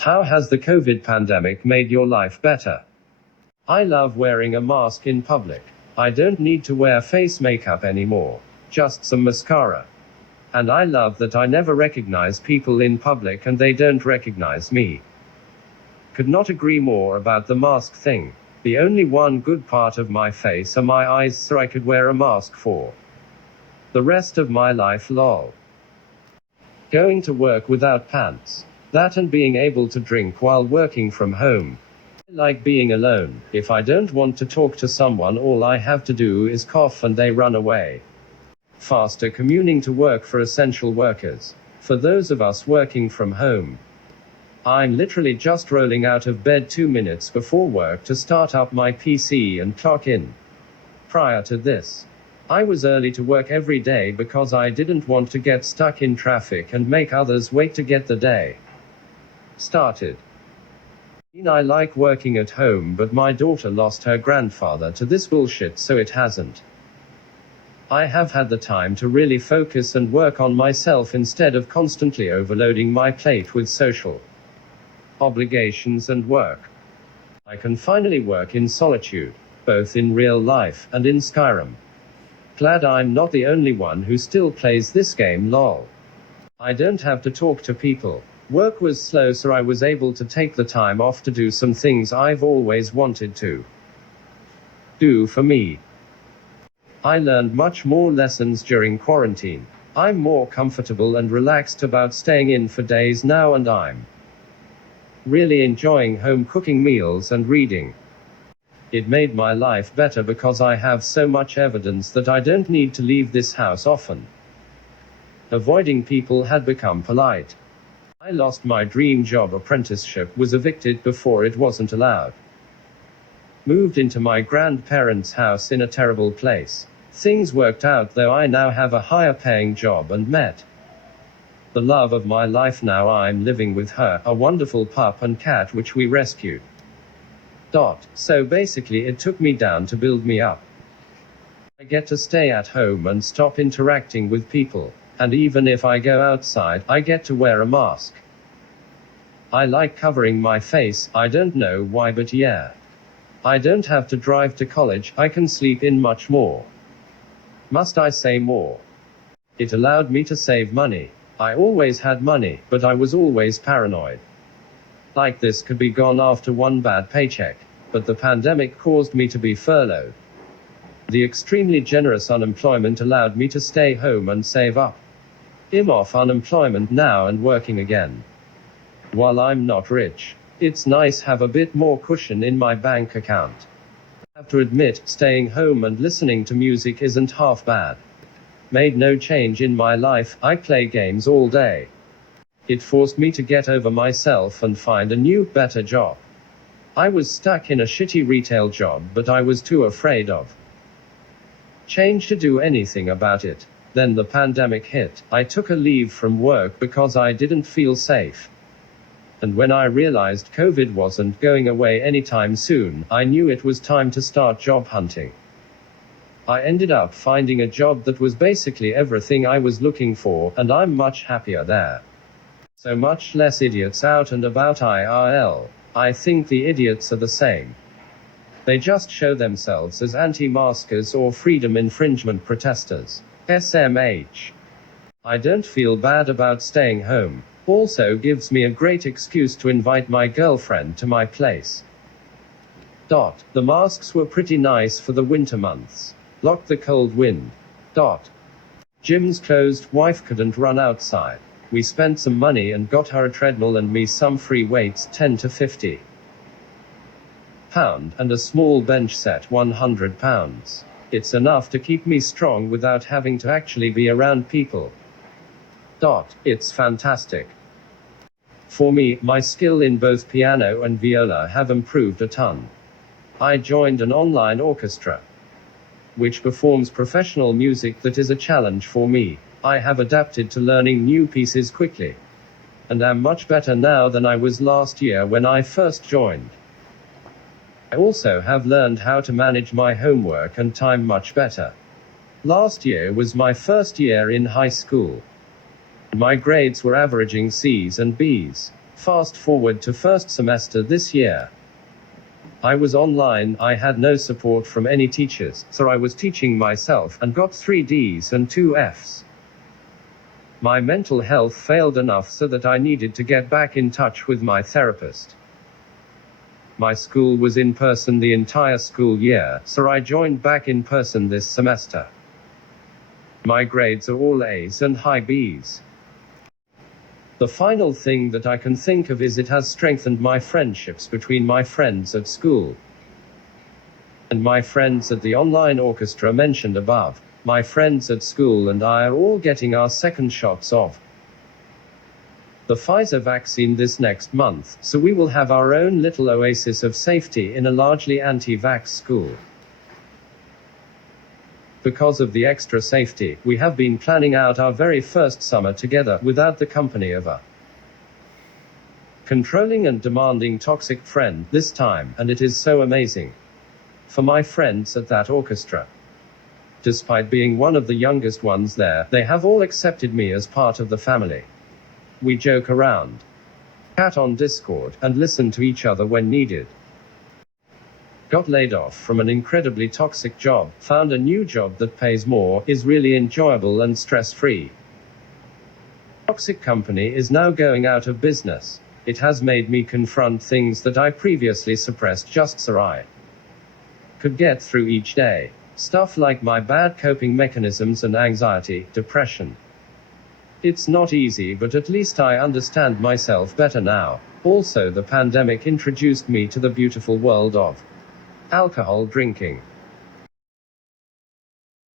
How has the COVID pandemic made your life better? I love wearing a mask in public. I don't need to wear face makeup anymore. Just some mascara. And I love that I never recognize people in public and they don't recognize me. Could not agree more about the mask thing. The only one good part of my face are my eyes, so I could wear a mask for the rest of my life, lol. Going to work without pants. That and being able to drink while working from home. I like being alone. If I don't want to talk to someone, all I have to do is cough and they run away. Faster commuting to work for essential workers. For those of us working from home, I'm literally just rolling out of bed 2 minutes before work to start up my PC and clock in. Prior to this, I was early to work every day because I didn't want to get stuck in traffic and make others wait to get the day started. I like working at home, but my daughter lost her grandfather to this bullshit, so it hasn't. I have had the time to really focus and work on myself instead of constantly overloading my plate with social obligations and work. I can finally work in solitude, both in real life and in Skyrim. Glad I'm not the only one who still plays this game, lol. I don't have to talk to people. Work was slow, so I was able to take the time off to do some things I've always wanted to do for me. I learned much more lessons during quarantine. I'm more comfortable and relaxed about staying in for days now, and I'm really enjoying home cooking meals and reading. It made my life better because I have so much evidence that I don't need to leave this house often. Avoiding people had become polite. I lost my dream job apprenticeship, was evicted before it wasn't allowed. Moved into my grandparents' house in a terrible place. Things worked out though. I now have a higher paying job and met the love of my life. Now I'm living with her, a wonderful pup and cat which we rescued. So basically it took me down to build me up. I get to stay at home and stop interacting with people. And even if I go outside, I get to wear a mask. I like covering my face, I don't know why, but yeah. I don't have to drive to college, I can sleep in much more. Must I say more? It allowed me to save money. I always had money, but I was always paranoid. Like this could be gone after one bad paycheck. But the pandemic caused me to be furloughed. The extremely generous unemployment allowed me to stay home and save up. I'm off unemployment now and working again. While I'm not rich, it's nice have a bit more cushion in my bank account. I have to admit, staying home and listening to music isn't half bad. Made no change in my life, I play games all day. It forced me to get over myself and find a new, better job. I was stuck in a shitty retail job, but I was too afraid of change to do anything about it. Then the pandemic hit. I took a leave from work because I didn't feel safe. And when I realized COVID wasn't going away anytime soon, I knew it was time to start job hunting. I ended up finding a job that was basically everything I was looking for, and I'm much happier there. So much less idiots out and about IRL. I think the idiots are the same. They just show themselves as anti-maskers or freedom infringement protesters. SMH. I don't feel bad about staying home. Also gives me a great excuse to invite my girlfriend to my place. The masks were pretty nice for the winter months. Blocked the cold wind. Gyms closed, wife couldn't run outside. We spent some money and got her a treadmill and me some free weights, 10 to 50 pound, and a small bench set, 100 pounds. It's enough to keep me strong without having to actually be around people. It's fantastic. For me, my skill in both piano and viola have improved a ton. I joined an online orchestra, which performs professional music that is a challenge for me. I have adapted to learning new pieces quickly, and am much better now than I was last year when I first joined. I also have learned how to manage my homework and time much better. Last year was my first year in high school. My grades were averaging C's and B's. Fast forward to first semester this year. I was online, I had no support from any teachers, so I was teaching myself, and got 3 Ds and 2 Fs. My mental health failed enough so that I needed to get back in touch with my therapist. My school was in person the entire school year, so I joined back in person this semester. My grades are all A's and high B's. The final thing that I can think of is it has strengthened my friendships between my friends at school and my friends at the online orchestra mentioned above. My friends at school and I are all getting our second shots of the Pfizer vaccine this next month, so we will have our own little oasis of safety in a largely anti-vax school. Because of the extra safety, we have been planning out our very first summer together, without the company of a controlling and demanding toxic friend this time, and it is so amazing. For my friends at that orchestra, despite being one of the youngest ones there, they have all accepted me as part of the family. We joke around, chat on Discord, and listen to each other when needed. Got laid off from an incredibly toxic job, found a new job that pays more, is really enjoyable and stress-free. Toxic company is now going out of business. It has made me confront things that I previously suppressed just so I could get through each day. Stuff like my bad coping mechanisms and anxiety, depression. It's not easy, but at least I understand myself better now. Also, the pandemic introduced me to the beautiful world of alcohol drinking.